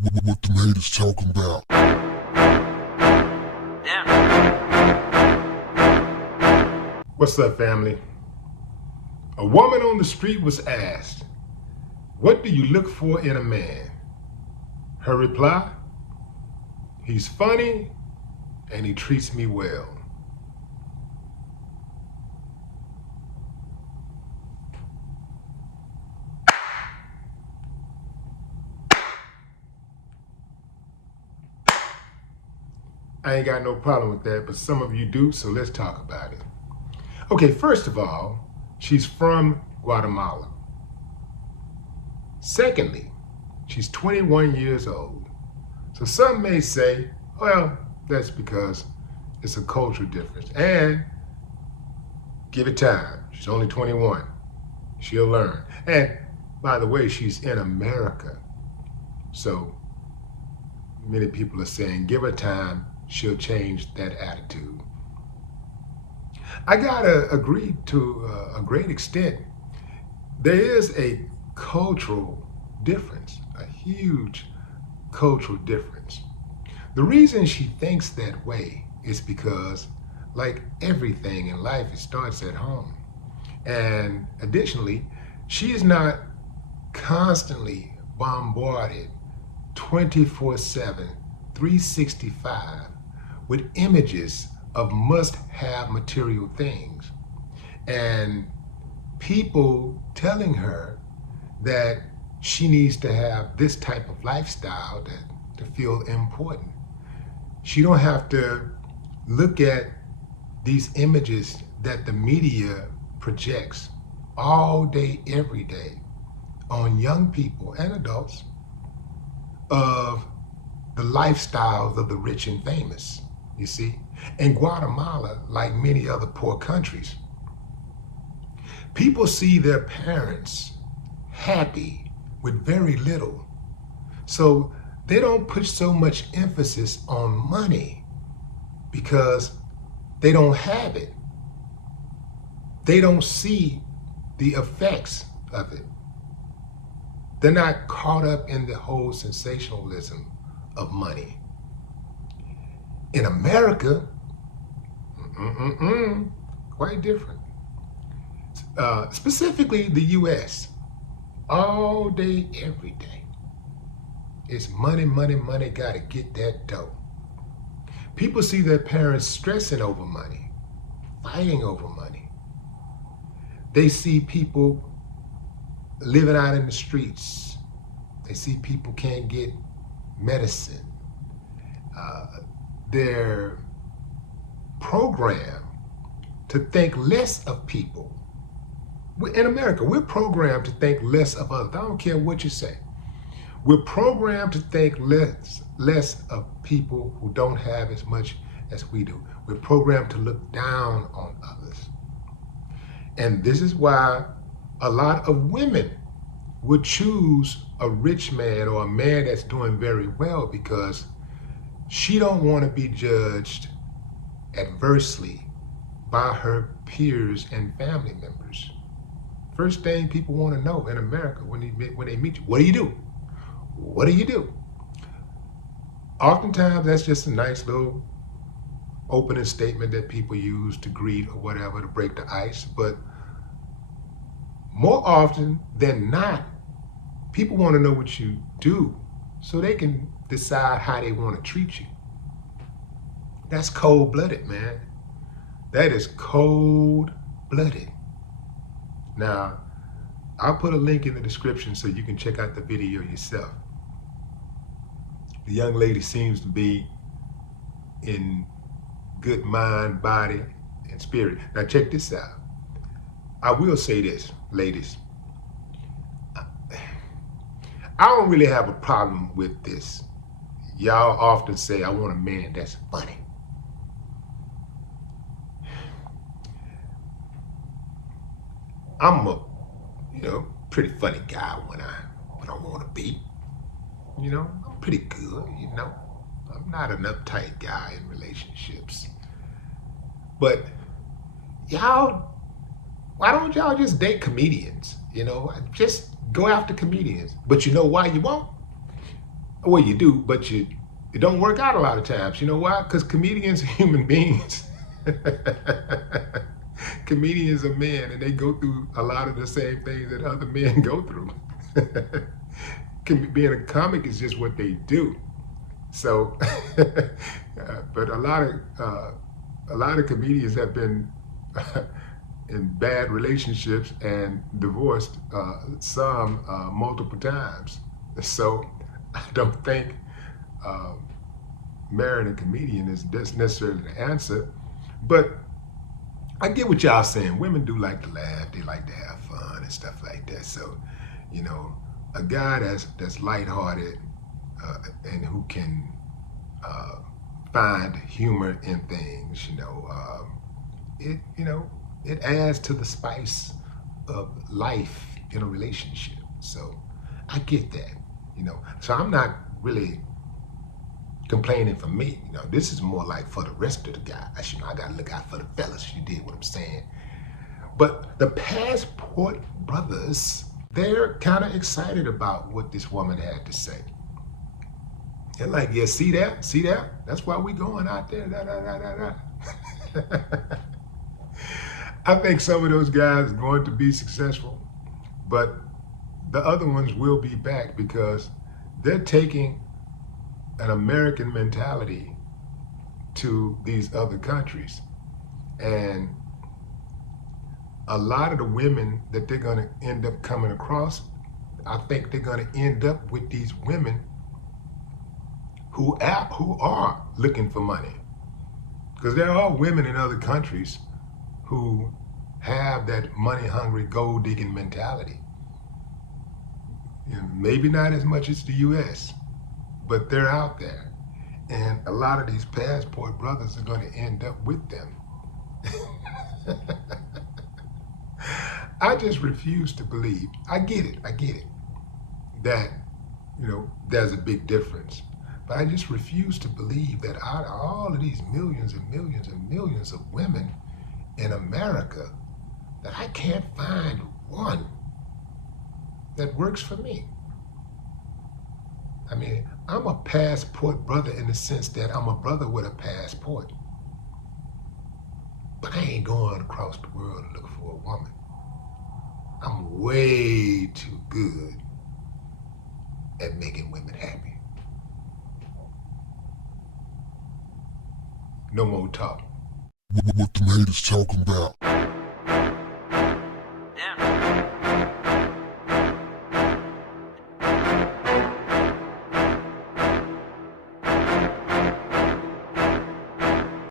What the haters talking about? What's up, family? A woman on the street was asked, "What do you look for in a man?" Her reply, "He's funny and he treats me well." I ain't got no problem with that, but some of you do, so let's talk about it. Okay, first of all, she's from Guatemala. Secondly, she's 21 years old. So some may say, well, that's because it's a cultural difference. And give it time. She's only 21. She'll learn. And by the way, she's in America. So many people are saying, give her time, she'll change that attitude. I gotta agree to a great extent. There is a cultural difference, a huge cultural difference. The reason she thinks that way is because, like everything in life, it starts at home. And additionally, she is not constantly bombarded 24/7, 365 with images of must-have material things and people telling her that she needs to have this type of lifestyle to feel important. She don't have to look at these images that the media projects all day, every day on young people and adults of the lifestyles of the rich and famous, you see. In Guatemala, like many other poor countries, people see their parents happy with very little. So they don't put so much emphasis on money because they don't have it. They don't see the effects of it. They're not caught up in the whole sensationalism of money. In America, quite different. Specifically the US, all day, every day. It's money, money, money, gotta get that dough. People see their parents stressing over money, fighting over money. They see people living out in the streets. They see people can't get medicine. They're programmed to think less of people. In America, we're programmed to think less of others. I don't care what you say. We're programmed to think less of people who don't have as much as we do. We're programmed to look down on others. And this is why a lot of women would choose a rich man or a man that's doing very well, because she don't want to be judged adversely by her peers and family members. First thing people want to know in America when they meet you, what do you do? What do you do? Oftentimes that's just a nice little opening statement that people use to greet or whatever, to break the ice. But more often than not, people want to know what you do so they can decide how they want to treat you. That's cold-blooded, man. That is cold-blooded. Now, I'll put a link in the description so you can check out the video yourself. The young lady seems to be in good mind, body, and spirit. Now check this out. I will say this, ladies. I don't really have a problem with this. Y'all often say, I want a man that's funny. I'm a, pretty funny guy when I want to be. I'm pretty good, I'm not an uptight guy in relationships. But y'all, why don't y'all just date comedians? Just go after comedians. But you know why you won't? Well, you do, but it don't work out a lot of times. You know why? Because comedians are human beings. Comedians are men, and they go through a lot of the same things that other men go through. Being a comic is just what they do. So, but a lot of comedians have been in bad relationships and divorced, some multiple times. So, I don't think marrying a comedian is necessarily the answer. But I get what y'all saying. Women do like to laugh. They like to have fun and stuff like that. So, you know, a guy that's lighthearted and who can find humor in things, it adds to the spice of life in a relationship. So I get that, So I'm not really complaining for me. This is more like for the rest of the guys. I gotta look out for the fellas. You did what I'm saying. But the Passport brothers, they're kind of excited about what this woman had to say. They're like, yeah, see that? See that? That's why we going out there. Da, da, da, da, da. I think some of those guys are going to be successful, but the other ones will be back because they're taking an American mentality to these other countries. And a lot of the women that they're going to end up coming across, I think they're going to end up with these women who are looking for money. Because there are women in other countries who have that money-hungry, gold-digging mentality. Maybe not as much as the U.S., but they're out there. And a lot of these Passport brothers are going to end up with them. I just refuse to believe. I get it, that, there's a big difference. But I just refuse to believe that out of all of these millions and millions and millions of women in America, that I can't find one that works for me. I mean, I'm a Passport brother in the sense that I'm a brother with a passport. But I ain't going across the world to look for a woman. I'm way too good at making women happy. No more talk. What the haters talking about?